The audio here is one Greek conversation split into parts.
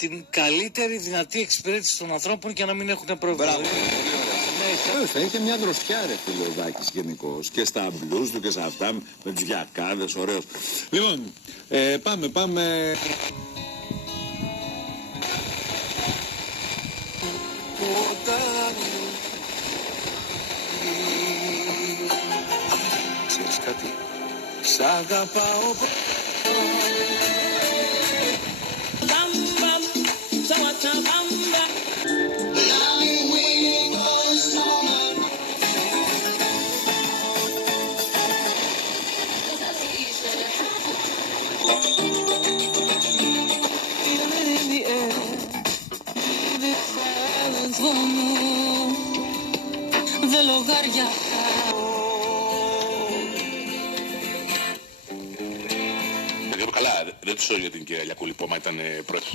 την καλύτερη δυνατή εξυπηρέτηση των ανθρώπων και να μην έχουν πρόβλημα. Μπράβο. Θα είχε μια δροσιά ρε φίλε ο Δάκης γενικώς. Και στα μπλουζ του και σε αυτά με τις διακάδες, ωραίος. Λοιπόν, πάμε. Ξέρεις κάτι, σ' αγαπάω. Δεν λογάρια. Καλά, δεν τους για την κυρία Λιακούλη που ήταν πρώτη.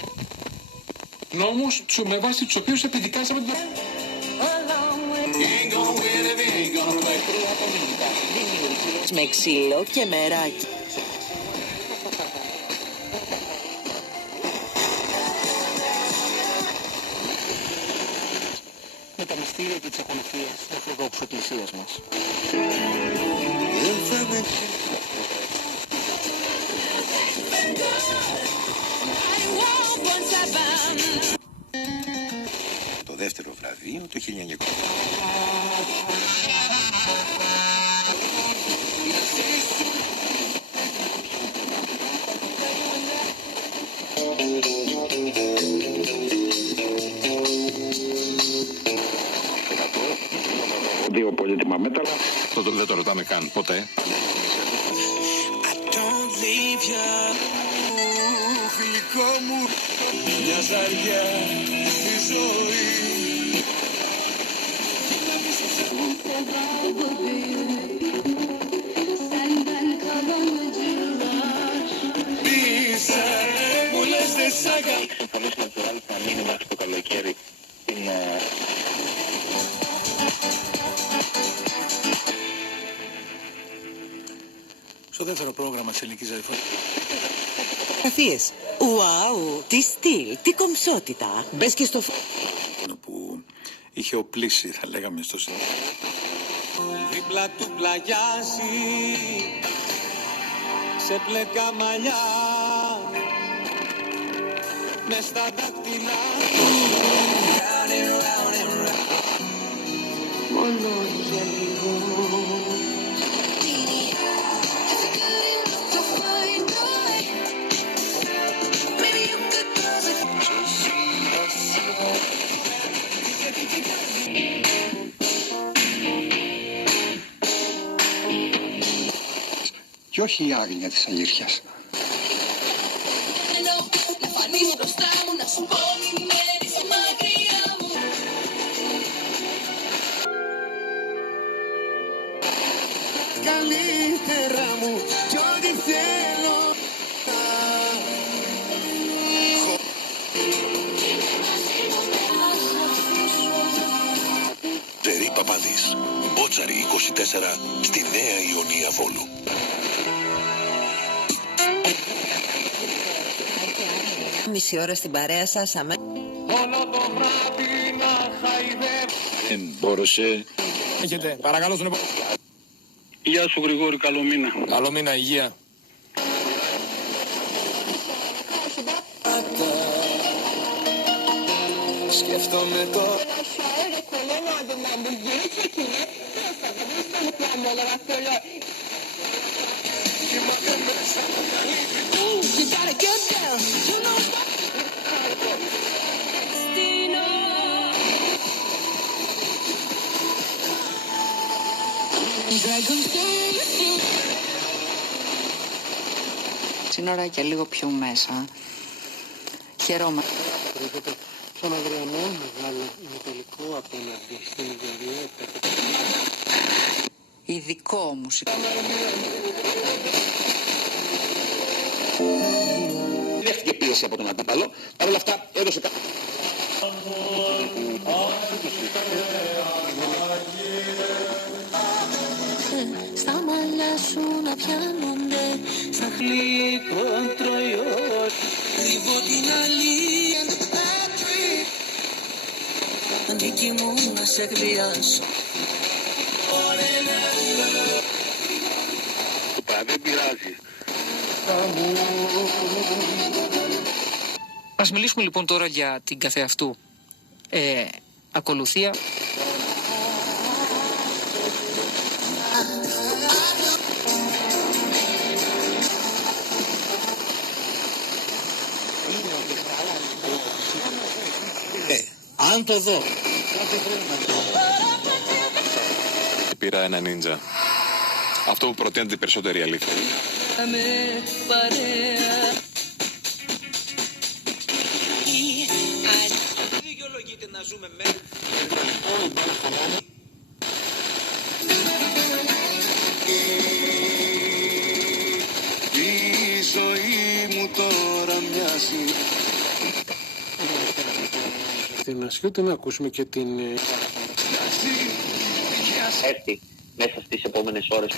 Νόμους με βάση τους οποίους επιδικάσαμε την... Με ξύλο και μεράκι. Με τα μυστήρια και τις ακολουθίες της εκκλησίας μας. Το δεύτερο βραβείο το 1900. Δύο πολύτιμα μέταλλα. Δεν το ρωτάμε καν ποτέ. Φιλικό μου, μια ζαριά στη ζωή. Πίσα, μου λες δεν σ' αγαπώ. Συμφωνείς με το αλφα μήνυμα στο καλοκαίρι. Στο δεύτερο πρόγραμμα της ελληνικής ραδιοφωνίας. Φωτογραφίες. Ουάου, τι στυλ, τι κομψότητα. Μπες και στο... Που είχε οπλίσει, θα λέγαμε, στο σύνολο. Δίπλα του πλαγιάζει σε μπλε καμαλιά μες στα δάχτυλα. Μόνο για λίγο. Και όχι η άγνοια της αλήθειας. Καλύτερα μου κι ό,τι θέλω. Τερί Παπαδής, Μπότσαρη 24, στη Νέα Ιωνία Βόλου. Μισή ώρα στην παρέα σας αμέ... Όλο το βράδυ να χαϊδεύω. Μπόρεσε. Έχετε, παρακαλώ στον επόμενο. Γεια σου Γρηγόρη, καλό μήνα. Καλό μήνα, υγεία. Σκέφτομαι τώρα. Σύνορα και λίγο πιο μέσα. Χαιρόμαστε. Στον Αδριανό μεγάλο μεταλλικό απέναντι στην Ιγωρία. Ειδικό μουσικό. Δέχτηκε πίεση από τον αντίπαλο. Παρ' όλα αυτά έδωσε κάτι. Στα μαλλιά σου να πιάνονται σαν γλυκό προϊόν. Κρύβω την αλήθεια. νίκη μου να σε εκβιάσω. Δεν πειράζει. Ας μιλήσουμε λοιπόν τώρα για την καθεαυτού ακολουθία. Αν το δω. Πήρα ένα νίντζα. Αυτό που προτείνεται η περισσότερη αλήθεια. Δικαιολογείται να ζούμε με... Η ζωή μου τώρα μοιάζει. Την ασχέτη να ακούσουμε και την... Έρθει μέσα στις επόμενες ώρες.